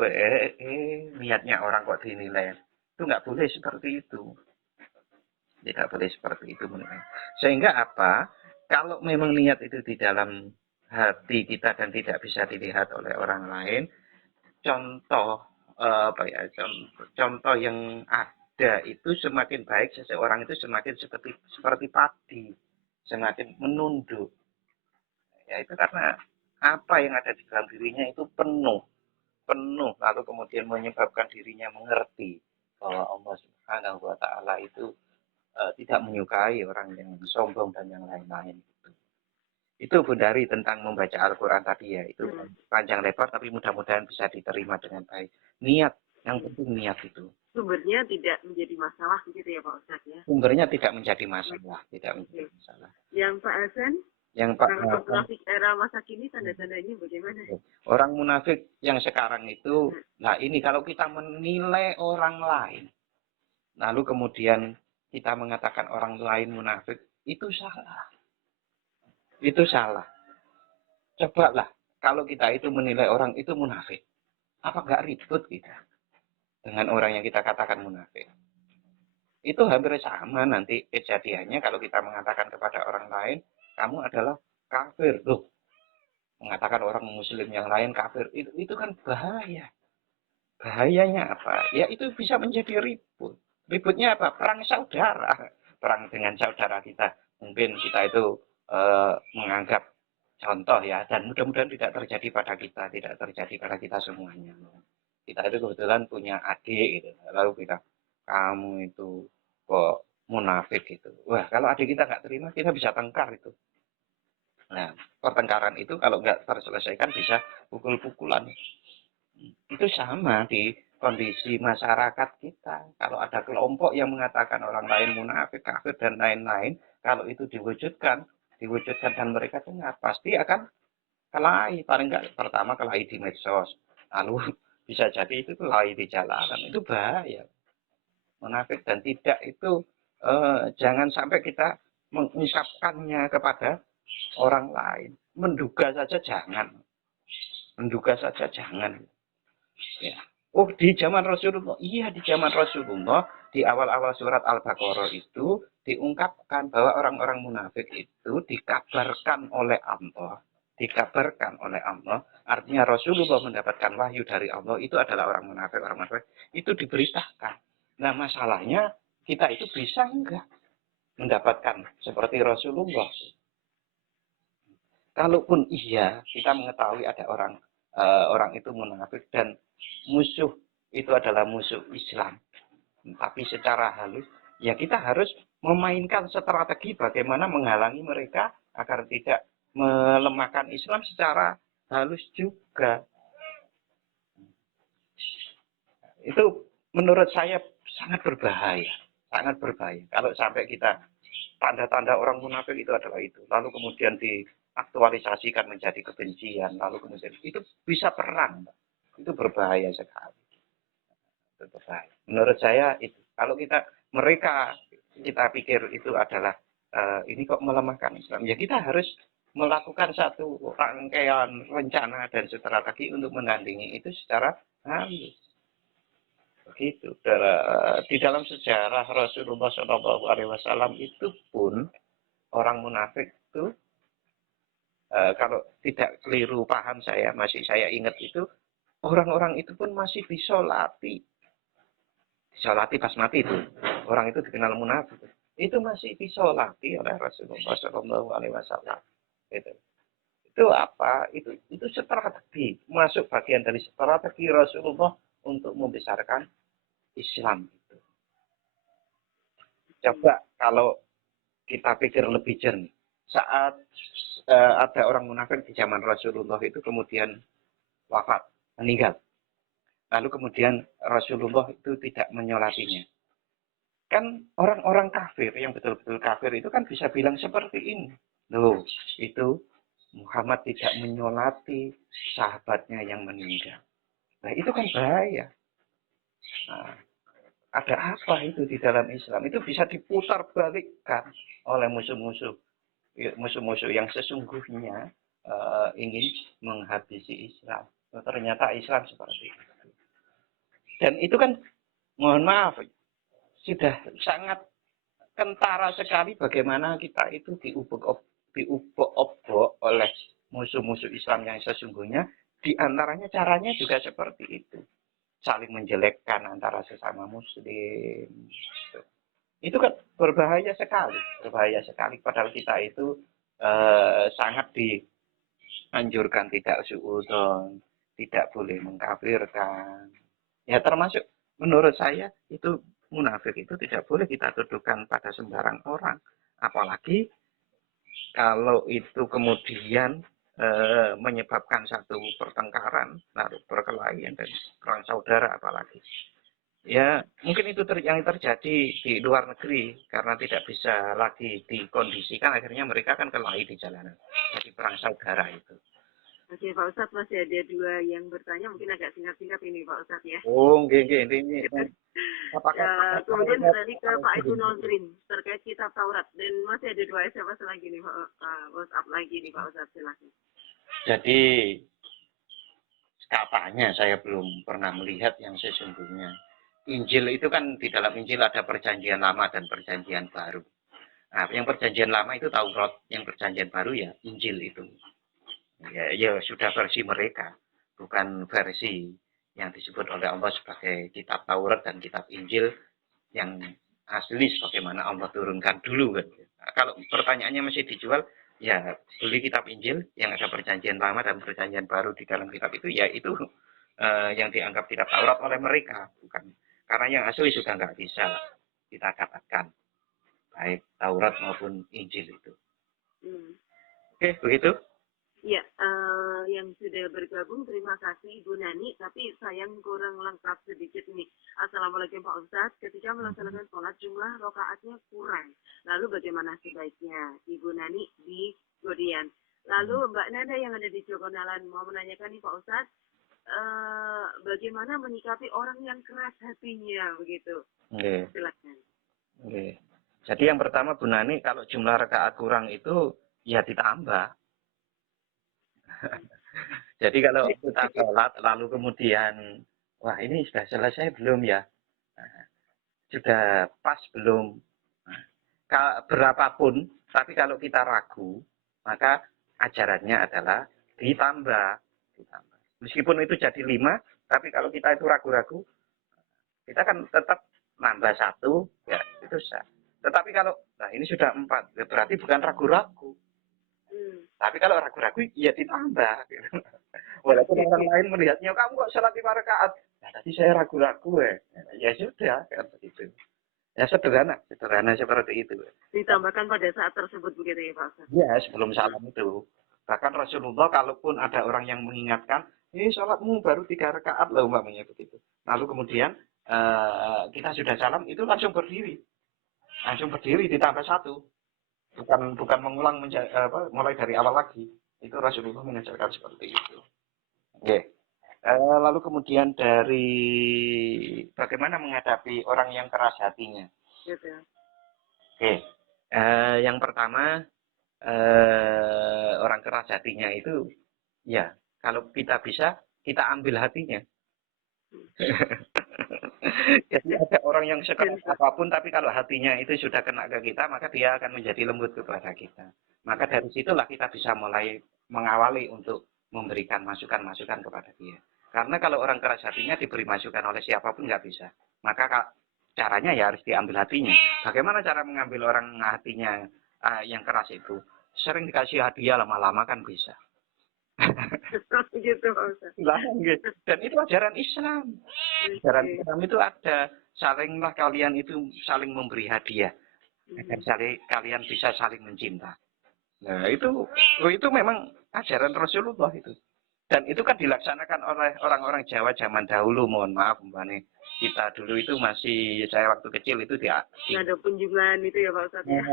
Niatnya orang kok dinilai. Itu nggak boleh seperti itu. Tidak boleh seperti itu menilai. Sehingga apa? Kalau memang niat itu di dalam hati kita dan tidak bisa dilihat oleh orang lain, contoh contoh yang ada itu semakin baik seseorang itu semakin seperti padi, semakin menunduk. Ya itu karena apa yang ada di dalam dirinya itu penuh, lalu kemudian menyebabkan dirinya mengerti bahwa Allah Subhanahu wa Ta'ala itu tidak menyukai orang yang sombong dan yang lain-lain. Itu Bundari tentang membaca Al-Quran tadi ya. Itu panjang lebar tapi mudah-mudahan bisa diterima dengan baik. Niat, yang penting niat itu. Sumbernya tidak menjadi masalah gitu ya Pak Ustadz ya? Sumbernya tidak menjadi masalah. Tidak menjadi masalah. Yang Pak Hasan? Yang Pak Hasan, munafik era masa kini tanda-tandanya bagaimana? Orang munafik yang sekarang itu, nah ini kalau kita menilai orang lain, lalu kemudian kita mengatakan orang lain munafik, itu salah. Itu salah. Cobalah, kalau kita itu menilai orang itu munafik, apa nggak ribut kita dengan orang yang kita katakan munafik? Itu hampir sama nanti kejadiannya kalau kita mengatakan kepada orang lain, kamu adalah kafir. Loh, mengatakan orang muslim yang lain kafir, itu kan bahaya. Bahayanya apa? Ya itu bisa menjadi ribut. Ributnya apa? Perang saudara. Perang dengan saudara kita. Mungkin kita itu menganggap contoh ya, dan mudah-mudahan tidak terjadi pada kita, tidak terjadi pada kita semuanya. Kita itu kebetulan punya adik gitu. Lalu kita, kamu itu kok munafik gitu. Wah, kalau adik kita nggak terima, kita bisa tengkar itu. Nah, pertengkaran itu kalau nggak terselesaikan bisa pukul-pukulan. Itu sama di kondisi masyarakat kita. Kalau ada kelompok yang mengatakan orang lain munafik, kafir, dan lain-lain, kalau itu diwujudkan dan mereka dengar, pasti akan kelahi. Paling nggak pertama kelahi di medsos. Lalu bisa jadi itu kelahi di jalanan. Itu bahaya. Munafik dan tidak itu jangan sampai kita mengungkapkannya kepada orang lain. Menduga saja jangan. Ya. Oh, di zaman Rasulullah. Iya, di zaman Rasulullah, di awal-awal surat Al-Baqarah itu diungkapkan bahwa orang-orang munafik itu dikabarkan oleh Allah. Artinya Rasulullah mendapatkan wahyu dari Allah, itu adalah orang munafik. Itu diberitakan. Nah, masalahnya kita itu bisa enggak mendapatkan seperti Rasulullah? Kalaupun iya, kita mengetahui ada orang itu munafik dan musuh itu adalah musuh Islam. Tapi secara halus, ya kita harus memainkan strategi bagaimana menghalangi mereka agar tidak melemahkan Islam secara halus juga. Itu menurut saya sangat berbahaya. Kalau sampai kita tanda-tanda orang munafik itu adalah itu. Lalu kemudian diaktualisasikan menjadi kebencian. Lalu kemudian itu bisa perang. Itu berbahaya sekali. Menurut saya itu. Kalau mereka pikir itu adalah ini kok melemahkan Islam. Ya kita harus melakukan satu rangkaian rencana dan strategi untuk menandingi itu secara halus. Begitu. Di dalam sejarah Rasulullah SAW itu pun orang munafik itu kalau tidak keliru paham saya ingat itu orang-orang itu pun masih disolati pas mati itu orang itu dikenal munafik itu masih disolati oleh Rasulullah SAW. Itu apa? Itu strategi, masuk bagian dari strategi Rasulullah untuk membesarkan Islam itu. Coba kalau kita pikir lebih jernih, saat ada orang munafik di zaman Rasulullah itu kemudian wafat, meninggal. Lalu kemudian Rasulullah itu tidak menyolatinya. Kan orang-orang kafir, yang betul-betul kafir itu kan bisa bilang seperti ini. Loh, itu Muhammad tidak menyolati sahabatnya yang meninggal. Nah, itu kan bahaya. Nah, ada apa itu di dalam Islam? Itu bisa diputar balikkan oleh musuh-musuh yang sesungguhnya ingin menghabisi Islam. Ternyata Islam seperti itu. Dan itu kan, mohon maaf, sudah sangat kentara sekali bagaimana kita itu diubok-obok oleh musuh-musuh Islam yang sesungguhnya. Di antaranya caranya juga seperti itu. Saling menjelekkan antara sesama muslim. Itu kan berbahaya sekali. Padahal kita itu sangat dianjurkan tidak suudzon, tidak boleh mengkafirkan. Ya termasuk menurut saya itu munafik itu tidak boleh kita tuduhkan pada sembarang orang. Apalagi kalau itu kemudian menyebabkan satu pertengkaran, lalu perkelahian dan perang saudara apalagi. Ya mungkin itu yang terjadi di luar negeri karena tidak bisa lagi dikondisikan, akhirnya mereka kan kelahi di jalanan. Jadi perang saudara itu. Oke Pak Ustadz, masih ada dua yang bertanya, mungkin agak singkat-singkat ini Pak Ustadz ya. Oh, ini. Kemudian tadi ke Pak Ibu Nolzrin terkait kitab Taurat, dan masih ada dua SMS lagi nih Pak WhatsApp lagi nih Pak Ustadz, silakan. Jadi katanya saya belum pernah melihat yang sesungguhnya. Injil itu kan di dalam Injil ada perjanjian lama dan perjanjian baru. Nah, yang perjanjian lama itu Taurat, yang perjanjian baru ya Injil itu. Ya sudah versi mereka, bukan versi yang disebut oleh Allah sebagai kitab Taurat dan kitab Injil yang asli sebagaimana Allah turunkan dulu kan. Nah, kalau pertanyaannya masih dijual, ya beli kitab Injil yang ada perjanjian lama dan perjanjian baru di dalam kitab itu, ya itu yang dianggap kitab Taurat oleh mereka, bukan karena yang asli sudah nggak bisa kita dapatkan, baik Taurat maupun Injil itu. Oke, begitu. Ya, yang sudah bergabung terima kasih Ibu Nani, tapi sayang kurang lengkap sedikit nih. Assalamualaikum Pak Ustadz, ketika melaksanakan sholat jumlah rokaatnya kurang. Lalu bagaimana sebaiknya? Ibu Nani di Godian. Lalu Mbak Nada yang ada di Jogonalan mau menanyakan nih Pak Ustadz, bagaimana menyikapi orang yang keras hatinya begitu? Silakan. Jadi yang pertama Bu Nani, kalau jumlah rakaat kurang itu ya ditambah. Jadi kalau kita sholat lalu kemudian, wah ini sudah selesai belum ya? Sudah pas belum? Berapapun, tapi kalau kita ragu, maka ajarannya adalah ditambah. Meskipun itu jadi 5, tapi kalau kita itu ragu-ragu, kita kan tetap nambah 1, ya itu sah. Tetapi kalau, nah ini sudah 4, berarti bukan ragu-ragu. Tapi kalau ragu-ragu, ya ditambah. Walaupun orang lain melihatnya, kamu kok sholat 5 rakaat? Nah, tadi saya ragu-ragu ya sudah, kan begitu. Ya sederhana seperti itu. Ditambahkan pada saat tersebut begitu ya Pak? Ya, sebelum salam itu. Bahkan Rasulullah kalaupun ada orang yang mengingatkan, sholatmu baru 3 rakaat loh umpamanya begitu. Lalu kemudian kita sudah salam, itu langsung berdiri ditambah 1. Bukan mengulang mulai dari awal lagi. Itu Rasulullah mengajarkan seperti itu. Oke. Lalu kemudian dari bagaimana menghadapi orang yang keras hatinya. Oke. Yang pertama, orang keras hatinya itu, ya kalau kita bisa, kita ambil hatinya. Jadi ada orang yang sekeras apapun, tapi kalau hatinya itu sudah kena ke kita, maka dia akan menjadi lembut kepada kita. Maka dari situlah kita bisa mulai mengawali untuk memberikan masukan-masukan kepada dia. Karena kalau orang keras hatinya diberi masukan oleh siapapun nggak bisa. Maka caranya ya harus diambil hatinya. Bagaimana cara mengambil orang hatinya yang keras itu? Sering dikasih hadiah, lama-lama kan bisa. Gitu, dan itu ajaran Islam. Ajaran Islam itu ada salinglah kalian itu saling memberi hadiah agar kalian bisa saling mencinta. Nah itu memang ajaran Rasulullah itu. Dan itu kan dilaksanakan oleh orang-orang Jawa zaman dahulu. Mohon maaf umpamanya kita dulu itu masih, saya waktu kecil itu ada kunjungan itu ya Pak Ustadz ya.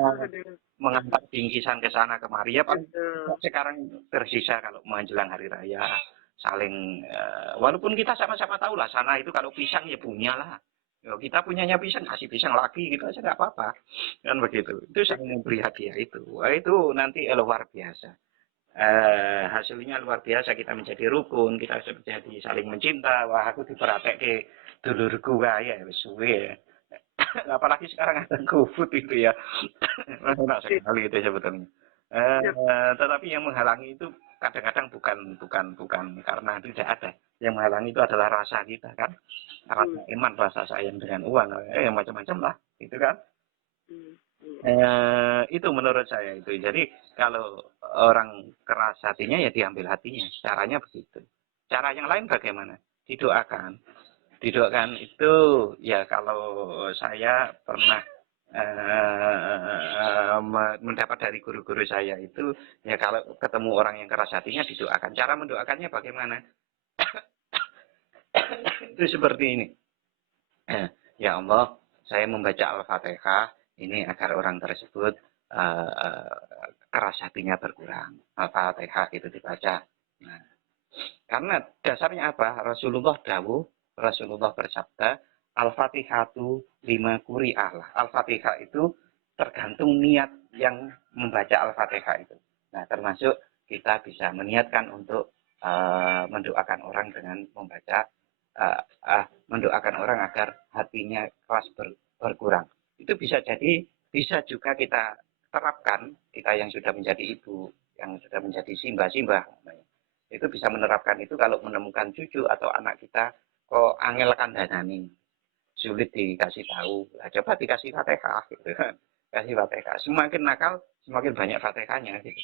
Mengangkat bingkisan ke sana kemari ya Pak. Sekarang tersisa kalau menjelang hari raya saling walaupun kita sama-sama tahu lah sana itu kalau pisang ya punya lah. Kita punyanya pisang, kasih pisang lagi gitu aja nggak apa-apa. Kan begitu. Itu saling memberi hadiah itu. Wah, itu nanti luar biasa. Hasilnya luar biasa, kita menjadi rukun, kita menjadi saling mencinta. Wah, aku diperhatiin dulurku kaya suwe ya. Apalagi sekarang ada COVID itu ya. Enak sekali itu sebetulnya. Tetapi yang menghalangi itu kadang-kadang bukan karena tidak ada. Yang menghalangi itu adalah rasa kita kan. Rasa iman, rasa sayang dengan uang, macam-macam lah, gitu kan. Itu menurut saya itu. Jadi kalau orang keras hatinya ya diambil hatinya. Caranya begitu. Cara yang lain bagaimana? Didoakan itu ya kalau saya pernah mendapat dari guru-guru saya itu ya kalau ketemu orang yang keras hatinya didoakan. Cara mendoakannya bagaimana? Itu seperti ini. Ya Allah, saya membaca Al-Fatihah ini agar orang tersebut keras hatinya berkurang. Al-Fatihah itu dibaca. Nah, karena dasarnya apa? Rasulullah bersabda, Al-Fatihatu 5 quri'ah. Al-Fatihah itu tergantung niat yang membaca Al-Fatihah itu. Nah, termasuk kita bisa meniatkan untuk mendoakan orang dengan membaca mendoakan orang agar hatinya keras berkurang. Itu bisa juga kita terapkan, kita yang sudah menjadi ibu, yang sudah menjadi simbah-simbah. Itu bisa menerapkan itu kalau menemukan cucu atau anak kita kok angel kandhanani, sulit dikasih tahu. Nah, coba dikasih Fatihah gitu kan. Kasih Fatihah. Semakin nakal, semakin banyak Fatihahnya gitu.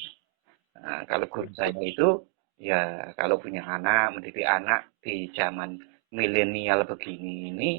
Nah, kalau guru saya itu ya kalau punya anak, mendidik anak di zaman milenial begini ini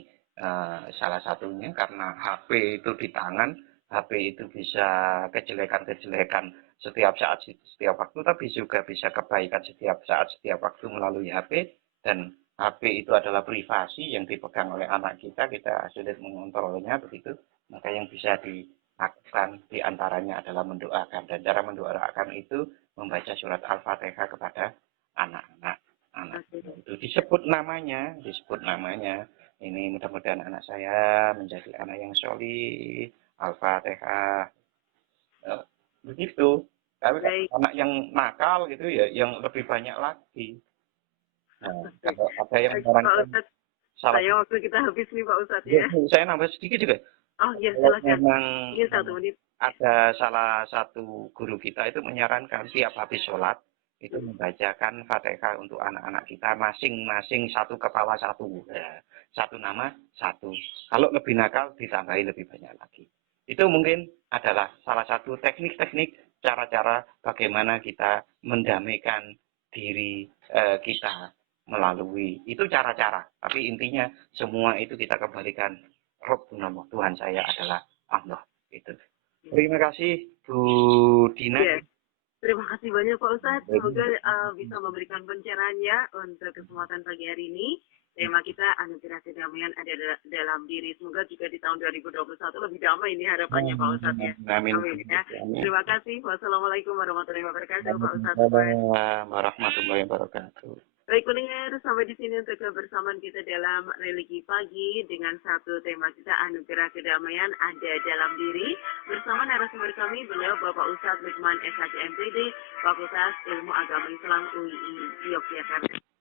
salah satunya karena HP itu di tangan, HP itu bisa kejelekan-kejelekan setiap saat, setiap waktu, tapi juga bisa kebaikan setiap saat, setiap waktu melalui HP, dan HP itu adalah privasi yang dipegang oleh anak kita sulit mengontrolnya begitu, maka yang bisa dilakukan diantaranya adalah mendoakan, dan cara mendoakan itu membaca surat Al-Fatihah kepada anak-anak. Itu disebut namanya. Ini mudah-mudahan anak saya menjadi anak yang solih. Al-Fatihah. Begitu. Tapi anak yang nakal gitu ya, yang lebih banyak lagi. Nah, kalau ada yang Pak Ustadz, saya waktu kita habis nih Pak Ustadz ya. Saya nambah sedikit juga. Oh iya, silakan. Memang Ini 1 menit. ada salah satu guru kita itu menyarankan tiap habis sholat itu membacakan Fatihah untuk anak-anak kita masing-masing satu kepala satu, ya, satu nama satu. Kalau lebih nakal ditambahi lebih banyak lagi. Itu mungkin adalah salah satu teknik-teknik cara-cara bagaimana kita mendamaikan diri kita melalui itu cara-cara. Tapi intinya semua itu kita kembalikan Rabbuna, Tuhan saya adalah Allah. Itu. Terima kasih Bu Dina. Yeah. Terima kasih banyak Pak Ustadz. Semoga bisa memberikan pencerahannya untuk kesempatan pagi hari ini. Tema kita anugerah kedamaian ada dalam diri. Semoga juga di tahun 2021 lebih damai ini harapannya Pak Ustadz ya. Amin. Ya. Terima kasih. Wassalamualaikum warahmatullahi wabarakatuh Pak Ustadz. Warahmatullahi wabarakatuh. Baik pendengar, sampai di sini untuk kebersamaan kita dalam religi pagi dengan satu tema kita anugerah kedamaian ada dalam diri bersama narasumber kami beliau Bapak Ustadz Lukman SHC MPD Fakultas Ilmu Agama Islam UII Yogyakarta.